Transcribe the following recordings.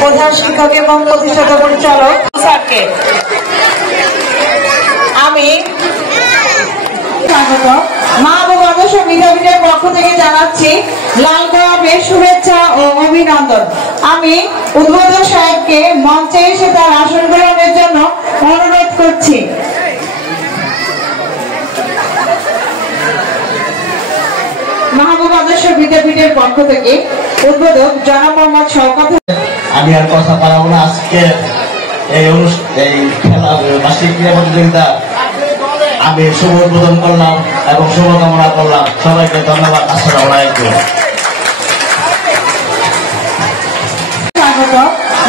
প্রধান শিক্ষক এবং প্রতিষ্ঠাতা পরিচালক স্যারকে আমি স্বাগত মাহবুব আদর্শ বিদ্যাপীঠের পক্ষ থেকে জানাচ্ছি লাল গোলাপের শুভেচ্ছা ও অভিনন্দন। আমি উদ্বোধক সাহেবকে মঞ্চে এসে তার আসন গ্রহণের জন্য অনুরোধ করছি। মাহবুব আদর্শ বিদ্যাপীঠের পক্ষ থেকে উদ্বোধক জনাব মোহাম্মদ শওকত। আমি আর কথা পারবো না। আজকে এই খেলা বার্ষিক ক্রীড়া প্রতিযোগিতা আমি শুভ উদ্বোধন করলাম এবং শুভকামনা করলাম। সবাইকে ধন্যবাদ। আসসালামু আলাইকুম। স্বাগত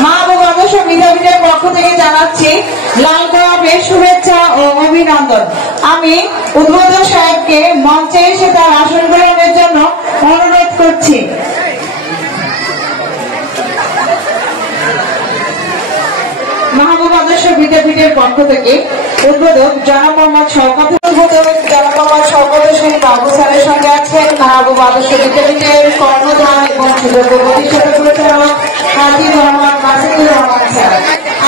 মাহবুব আদর্শ বিদ্যাপীঠের পক্ষ থেকে জানাচ্ছি লাল গোলাপের শুভেচ্ছা ও অভিনন্দন। আমি উদ্বোধক সাহেবকে মঞ্চে এসে তার আসন গ্রহণের জন্য অনুরোধ করছি। মাহবুব আদর্শ বিদ্যাপীঠের পক্ষ থেকে উদ্বোধক জনাব মোহাম্মদ শওকত। উদ্বোধক জনাব মোহাম্মদ শওকত হোসেন বাবু স্যারের সঙ্গে আছেন মাহবুব আদর্শ বিদ্যাপীঠের কর্ণধার এবং সুযোগ্য প্রতিষ্ঠাতা পরিচালক হাজী মোহাম্মদ মাসুদুর রহমান স্যার।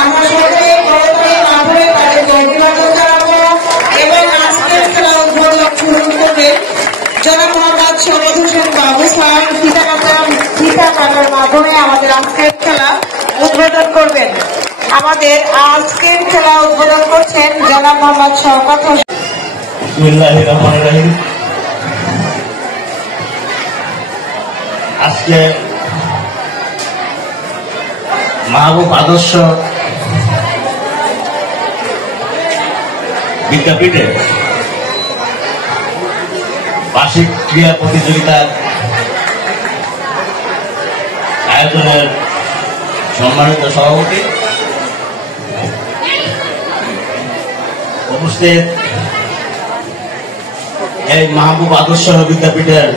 আমরা সকলে করতালির মাধ্যমে তাদের অভিনন্দন জানাবো এবং আজকের খেলা উদ্বোধন শুরু করবেন জনাব মোহাম্মদ শওকত হোসেন বাবু স্যার। ফিতা কাটার মাধ্যমে আমাদের আজকের খেলা উদ্বোধন করবেন। আমাদের আজকের খেলা উদ্বোধন করছেন জনাব মোহাম্মদ শওকত হোসেন। বিসমিল্লাহির রহমানির রহিম। আজকে মাহবুব আদর্শ বিদ্যাপীঠে বার্ষিক ক্রীড়া প্রতিযোগিতার আয়োজনের সম্মানিত সভাপতি উপস্থিত এই মাহবুব আদর্শ বিদ্যাপীঠের